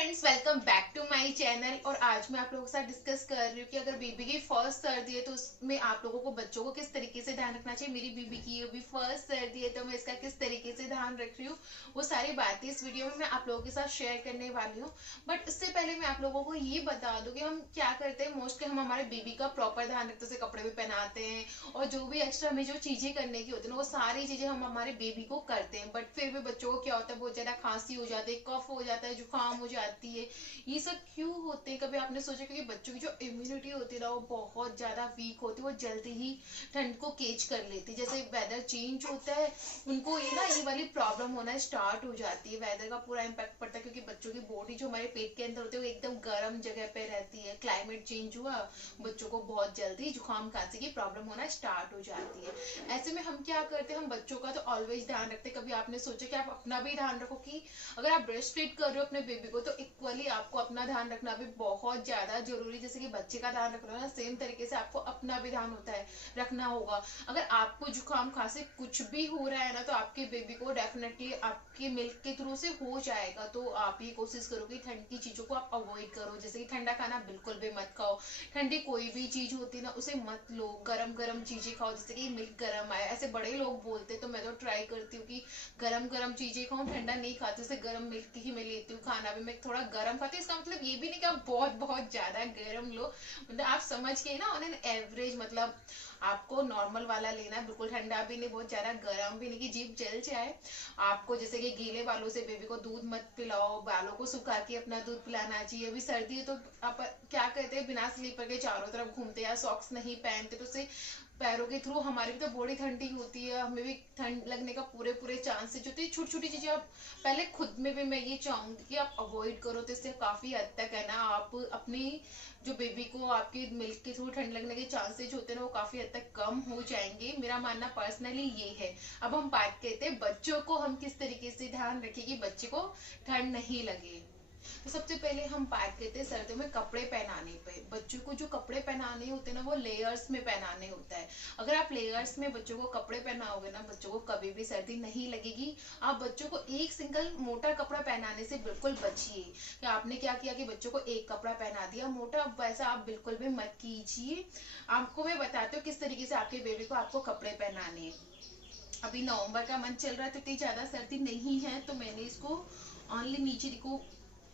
Friends, welcome back to my channel. और आज मैं आप लोगों के साथ डिस्कस कर रही हूँ कि अगर बेबी की फर्स्ट सर्दी है तो उसमें आप लोगों को बच्चों को किस तरीके से ध्यान रखना चाहिए। मेरी बेबी की अभी फर्स्ट सर्दी है तो मैं इसका किस तरीके से ध्यान रख रही हूँ, वो सारी बातें इस वीडियो में मैं आप लोगों के साथ शेयर करने वाली हूँ। बट उससे पहले मैं आप लोगों को ये बता दूँ कि हम क्या करते हैं। मोस्टली हम हमारे बेबी का प्रॉपर ध्यान रखते हैं, कपड़े भी पहनाते हैं और जो भी एक्स्ट्रा में जो चीजें करने की होती है ना, वो सारी चीजें हम हमारे बेबी को करते हैं। बट फिर भी बच्चों को क्या होता है, बहुत ज्यादा खांसी हो जाती है, कफ हो जाता है, जुकाम हो जाती है। ये सब क्यों होते हैं, कभी आपने सोचा? क्योंकि बच्चों की जो इम्यूनिटी होती है ना, वो बहुत ज्यादा वीक होती है, वो जल्दी ही ठंड को केच कर लेती है। जैसे वेदर चेंज होता है, उनको ये वाली प्रॉब्लम होना स्टार्ट हो जाती है। वेदर का पूरा इम्पैक्ट पड़ता है क्योंकि बच्चों की बॉडी जो हमारे पेट के अंदर होती है वो एकदम गर्म जगह पे रहती है। क्लाइमेट चेंज हुआ, बच्चों को बहुत जल्दी जुकाम खांसी की प्रॉब्लम होना स्टार्ट हो जाती है। ऐसे में हम क्या करते हैं, हम बच्चों का तो ऑलवेज ध्यान रखते हैं। कभी आपने सोचा कि आप अपना भी ध्यान रखो कि अगर आप ब्रेस्ट फीड कर रहे हो अपने बेबी को, तो इक्वली आपको अपना ध्यान रखना भी बहुत ज्यादा जरूरी। जैसे कि बच्चे का ध्यान रख रहे हो ना, सेम तरीके से आपको अपना भी ध्यान होता है, रखना होगा। अगर आपको जुकाम खांसी कुछ भी हो रहा है ना, तो आपके बेबी को डेफिनेटली आपके मिल्क के थ्रू से हो जाएगा। तो आप ये कोशिश करो कि ठंड की चीजों को आप अवॉइड करो। जैसे कि ठंडा खाना बिल्कुल भी मत खाओ, ठंडी कोई भी चीज होती है ना उसे मत लो। गरम गरम चीजें खाओ, जैसे कि मिल्क गरम आया, ऐसे बड़े लोग बोलते, तो मैं तो ट्राई करती हूँ कि गरम गरम चीजें खाऊं, ठंडा नहीं खाती। जैसे गरम मिल्क ही मैं लेती हूँ, खाना भी मैं थोड़ा गरम खाती हूँ। इसका मतलब ये भी नहीं कि आप बहुत बहुत ज्यादा गरम लो, मतलब आप समझ के ना ऑन एन एवरेज, मतलब आपको नॉर्मल वाला लेना है। बिल्कुल ठंडा भी नहीं, बहुत ज्यादा गर्म भी नहीं कि जीभ जल जाए। आपको जैसे कि गीले बालों से बेबी को दूध मत पिलाओ, बालों को सुखा के अपना दूध पिलाना चाहिए। अभी सर्दी है तो आप क्या कहते हैं, बिना स्लीपर के चारों तरफ घूमते या सॉक्स नहीं पहनते, तो उससे पैरों के थ्रू हमारी भी तो बॉडी ठंडी होती है, हमें भी ठंड लगने का पूरे पूरे चांसेस होते हैं। छोटी छोटी चीजें आप पहले खुद में भी, मैं ये चाहूंगी कि आप अवॉइड करो, तो इससे काफी हद तक है ना, आप अपनी जो बेबी को आपके मिल्क के थ्रू ठंड लगने के चांसेस होते हैं ना, वो काफी हद तक कम हो जाएंगे। मेरा मानना पर्सनली ये है। अब हम बात करते हैं बच्चों को हम किस तरीके से ध्यान रखें कि बच्चे को ठंड नहीं लगे। तो सबसे पहले हम बात करते हैं सर्दियों में कपड़े पहनाने पे। बच्चों को जो कपड़े पहनाने होते हैं ना, वो लेयर्स में पहनाने होता है। अगर आप लेयर्स में बच्चों को कपड़े पहनाओगे ना, बच्चों को कभी भी सर्दी नहीं लगेगी। आप बच्चों को एक सिंगल मोटा कपड़ा पहनाने से बिल्कुल बचिए। कि आपने क्या किया कि बच्चों को एक कपड़ा पहना दिया मोटा, वैसा आप बिल्कुल भी मत कीजिए। आपको मैं बताती हूँ किस तरीके से आपके बेबी को आपको कपड़े पहनाने हैं। अभी नवंबर का मंथ चल रहा है तो इतनी ज्यादा सर्दी नहीं है, तो मैंने इसको ऑनली नीचे देखो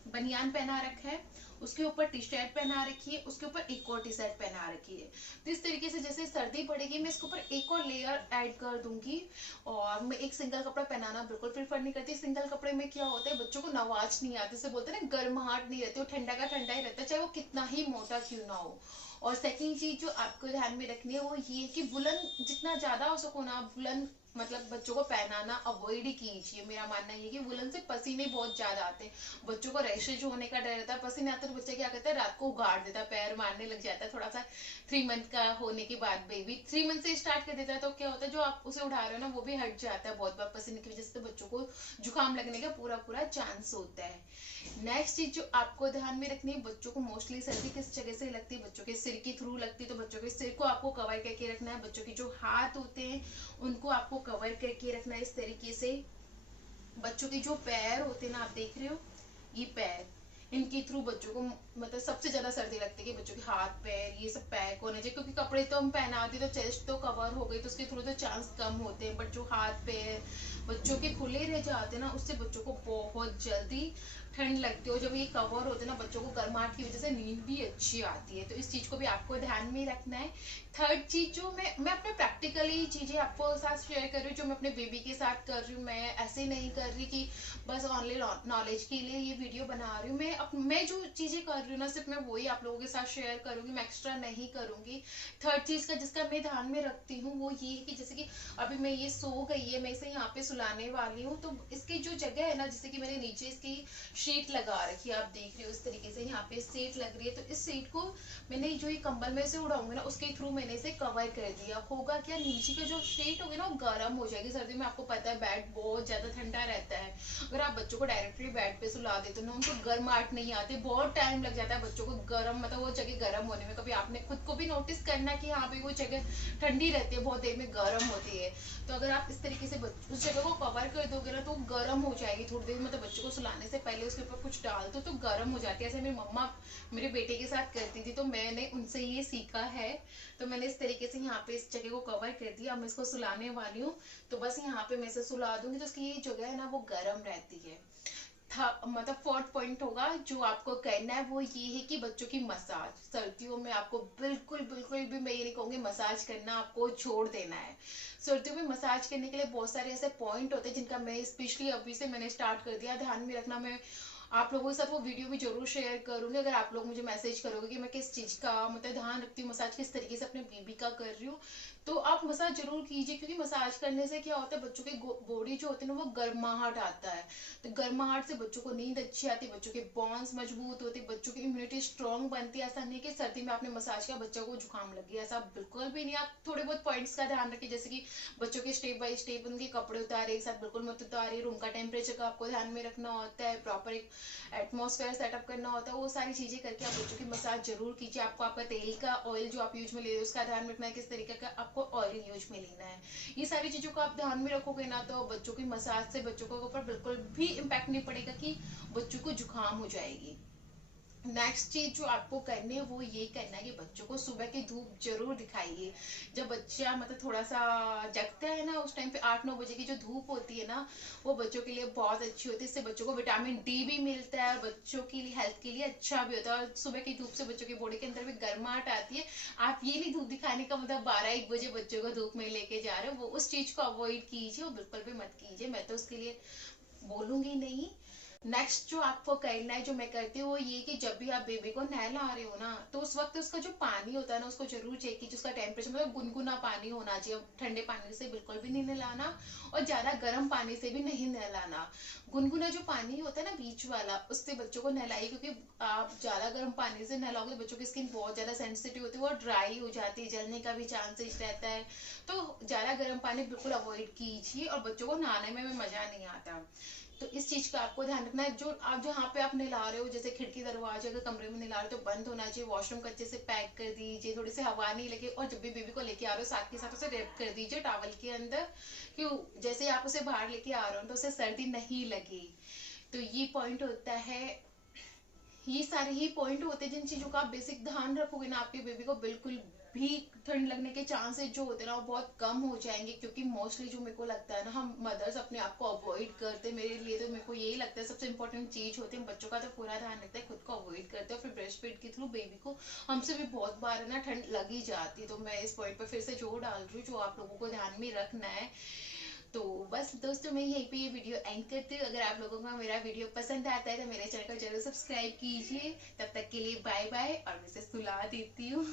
बनियान पहना रखा है, उसके ऊपर टी शर्ट पहना रखी है, उसके ऊपर एक और टी शर्ट पहना रखी है। तो इस तरीके से जैसे सर्दी पड़ेगी मैं इसके ऊपर एक और लेयर ऐड कर दूंगी। और मैं एक सिंगल कपड़ा पहनाना बिल्कुल प्रीफर नहीं करती। सिंगल कपड़े में क्या होता है, बच्चों को नवाज नहीं आती, से बोलते हैं ना, गर्माहट नहीं रहती, वो ठंडा का ठंडा ही रहता है, चाहे वो कितना ही मोटा क्यों ना हो। और सेकंड चीज जो आपको ध्यान में रखनी है वो ये कि वुलन जितना ज्यादा हो सको ना, वुलन मतलब बच्चों को पहनाना अवॉइड ही कीजिए। मेरा मानना ये कि वुलन से पसीने बहुत ज्यादा आते हैं, बच्चों को रैशेज होने का डर रहता है। पसीने आते तो बच्चा क्या करता है, रात को उगाड़ देता है, पैर मारने लग जाता है। थोड़ा सा 3 मंथ का होने के बाद बेबी 3 मंथ से स्टार्ट कर देता है, तो क्या होता है, जो आप उसे उठा रहे हो ना वो भी हट जाता है बहुत बार पसीने की वजह से, तो बच्चों को जुकाम लगने का पूरा पूरा चांस होता है। नेक्स्ट चीज जो आपको ध्यान में रखनी है, बच्चों को मोस्टली सर्दी किस जगह से लगती है, बच्चों के सिर के थ्रू लगती है, तो बच्चों के सिर को आपको कवर करके रखना है। बच्चों के जो हाथ होते हैं उनको आपको कवर करके रखना है इस तरीके से। बच्चों के जो पैर होते हैं ना, आप देख रहे हो ये पैर, इनके थ्रू बच्चों को मतलब सबसे ज्यादा सर्दी लगती है कि बच्चों के हाथ पैर ये सब पैक होने चाहिए। क्योंकि कपड़े तो हम पहनाते तो चेस्ट तो कवर हो गई, तो उसके थ्रू तो चांस कम होते हैं, बट जो हाथ पैर बच्चों के खुले रह जाते हैं ना, उससे बच्चों को बहुत जल्दी ठंड लगती है। और जब ये कवर होते हैं ना, बच्चों को गर्माहट की वजह से नींद भी अच्छी आती है। तो इस चीज को भी आपको ध्यान में रखना है। थर्ड चीज जो मैं अपने प्रैक्टिकली चीजें आपको साथ शेयर कर रही हूँ, जो मैं अपने बेबी के साथ कर रही हूँ। मैं ऐसे नहीं कर रही कि बस ऑनली नॉलेज के लिए ये वीडियो बना रही हूँ। मैं जो चीजें कर रही हूँ ना, सिर्फ मैं वही आप लोगों के साथ शेयर करूंगी, मैं एक्स्ट्रा नहीं करूंगी। थर्ड चीज का जिसका मैं ध्यान में रखती हूँ वो ये है कि जैसे कि अभी मैं ये सो गई है, मैं इसे यहाँ पे सुलाने वाली हूँ, तो इसकी जो जगह है ना, जैसे कि मैंने नीचे इसकी शीट लगा रखी है, आप देख रहे हो इस तरीके से यहाँ पे सीट लग रही है। तो इस सीट को मैंने जो ये कंबल में से उड़ाऊंगी ना, उसके थ्रू मैंने इसे कवर कर दिया। होगा क्या, नीचे का जो शीट होगी ना वो गर्म हो जाएगी। सर्दी में आपको पता है बेड बहुत ज्यादा ठंडा रहता है। अगर आप बच्चों को डायरेक्टली बेड पे सुला देते हो ना, उनको गर्माहट नहीं आती, बहुत टाइम लग जाता है बच्चों को गर्म, मतलब वो जगह गर्म होने में। कभी आपने खुद को भी नोटिस करना कि हाँ भाई वो जगह ठंडी रहती है, बहुत देर में गर्म होती है। तो अगर आप इस तरीके से उस जगह को कवर कर दोगे ना, तो गर्म हो जाएगी थोड़ी देर, मतलब बच्चों को सुलाने से पहले उसके ऊपर कुछ डाल दो तो गर्म हो जाती है। ऐसे मेरी मम्मा मेरे बेटे के साथ करती थी, तो मैंने उनसे ये सीखा है। तो मैंने इस तरीके से यहाँ पे इस जगह को कवर कर दिया। अब मैं इसको सुलाने वाली हूँ, तो बस यहाँ पे मैं इसे सुला दूंगी तो उसकी ये जगह है ना वो गर्म रहती है। था मतलब फोर्थ पॉइंट होगा जो आपको करना है वो ये है कि बच्चों की मसाज सर्दियों में आपको बिल्कुल बिल्कुल भी मैं ये नहीं कहूंगी मसाज करना आपको छोड़ देना है। सर्दियों में मसाज करने के लिए बहुत सारे ऐसे पॉइंट होते हैं जिनका मैं स्पेशली अभी से मैंने स्टार्ट कर दिया, ध्यान में रखना। मैं आप लोगों के साथ वो वीडियो भी जरूर शेयर करूंगी अगर आप लोग मुझे मैसेज करोगे कि मैं किस चीज का मतलब ध्यान रखती हूँ, मसाज किस तरीके से अपने बेबी का कर रही हूँ। तो आप मसाज जरूर कीजिए, क्योंकि मसाज करने से क्या होता है बच्चों की बॉडी जो होती है ना वो गर्माहट आता है। तो गर्माहट से बच्चों को नींद अच्छी आती है, बच्चों के बॉन्स मजबूत होते हैं, बच्चों की इम्यूनिटी स्ट्रांग बनती है। ऐसा नहीं कि सर्दी में आपने मसाज किया बच्चों को जुकाम लग गया, ऐसा बिल्कुल भी नहीं। आप थोड़े बहुत पॉइंट्स का ध्यान रखिए, जैसे कि बच्चों के स्टेप बाय स्टेप उनके कपड़े उतारे एक साथ बिल्कुल मत उतारे, रूम का टेम्परेचर का आपको ध्यान में रखना होता है, प्रॉपर एक एटमॉस्फेयर सेटअप करना होता है। वो सारी चीजें करके आप बच्चों की मसाज जरूर कीजिए। आपको आपका तेल का ऑयल जो आप यूज में ले रहे हो उसका ध्यान रखना है, किस तरीके का आपको ऑयल यूज में लेना है। ये सारी चीजों को आप ध्यान में रखोगे ना तो बच्चों की मसाज से बच्चों के ऊपर बिल्कुल भी इम्पैक्ट नहीं पड़ेगा कि बच्चों को जुकाम हो जाएगी। नेक्स्ट चीज जो आपको करनी है वो ये करना है कि बच्चों को सुबह की धूप जरूर दिखाइए। जब बच्चा मतलब थोड़ा सा जगता है ना उस टाइम पे 8-9 बजे की जो धूप होती है ना वो बच्चों के लिए बहुत अच्छी होती है। इससे बच्चों को विटामिन डी भी मिलता है और बच्चों की हेल्थ के लिए अच्छा भी होता है। और सुबह की धूप से बच्चों की बॉडी के अंदर भी गर्माहट आती है। आप ये नहीं धूप दिखाने का मतलब 12-1 बजे बच्चों को धूप में लेके जा रहे हो, वो उस चीज को अवॉइड कीजिए, वो बिल्कुल भी मत कीजिए, मैं तो उसके लिए बोलूंगी नहीं। नेक्स्ट जो आपको करना है जो मैं करती हूँ वो ये कि जब भी आप बेबी को नहला रहे हो ना तो उस वक्त उसका जो पानी होता है ना उसको जरूर चेक कीजिए, उसका टेम्परेचर मतलब गुनगुना पानी होना चाहिए। ठंडे पानी से बिल्कुल भी नहीं नहलाना और ज्यादा गर्म पानी से भी नहीं नहलाना। गुनगुना जो पानी होता है ना बीच वाला उससे बच्चों को नहलाइए, क्योंकि आप ज्यादा गर्म पानी से नहलाओगे तो बच्चों की स्किन बहुत ज्यादा सेंसिटिव होती है, वो ड्राई हो जाती है, जलने का भी चांसेस रहता है। तो ज्यादा गर्म पानी बिल्कुल अवॉइड कीजिए और बच्चों को नहाने में भी मजा नहीं आता। तो इस चीज का आपको ध्यान रखना है। जो आप जहाँ पे आप नहला रहे हो जैसे खिड़की दरवाजे अगर कमरे में नहला रहे हो तो बंद होना चाहिए। वॉशरूम को अच्छे से पैक कर दीजिए, थोड़ी सी हवा नहीं लगे। और जब भी बेबी को लेके आ रहे हो साथ के साथ उसे रैप कर दीजिए टॉवल के अंदर, क्यों जैसे आप उसे बाहर लेके आ रहे हो तो उसे सर्दी नहीं लगे। तो ये पॉइंट होता है। ये सारे ही पॉइंट होते हैं जिन चीजों का आप बेसिक ध्यान रखोगे ना आपके बेबी को बिल्कुल भी ठंड लगने के चांसेस जो होते हैं ना वो बहुत कम हो जाएंगे। क्योंकि मोस्टली जो मेरे को लगता है ना हम मदर्स अपने आप को अवॉइड करते हैं, मेरे लिए तो मेरे को यही लगता है सबसे इंपॉर्टेंट चीज होती है। बच्चों का तो पूरा ध्यान रखते हैं, खुद को अवॉइड करते हैं, फिर ब्रेस्ट फीड के थ्रू बेबी को हमसे भी बहुत बार है ना ठंड लगी जाती है। तो मैं इस पॉइंट पर फिर से जोर डाल रही हूँ जो आप लोगों को ध्यान में रखना है। तो बस दोस्तों मैं यहीं पे ये वीडियो एंड करती हूँ। अगर आप लोगों को मेरा वीडियो पसंद आता है तो मेरे चैनल को जरूर सब्सक्राइब कीजिए। तब तक के लिए बाय बाय और मैं इसे सुला देती हूँ।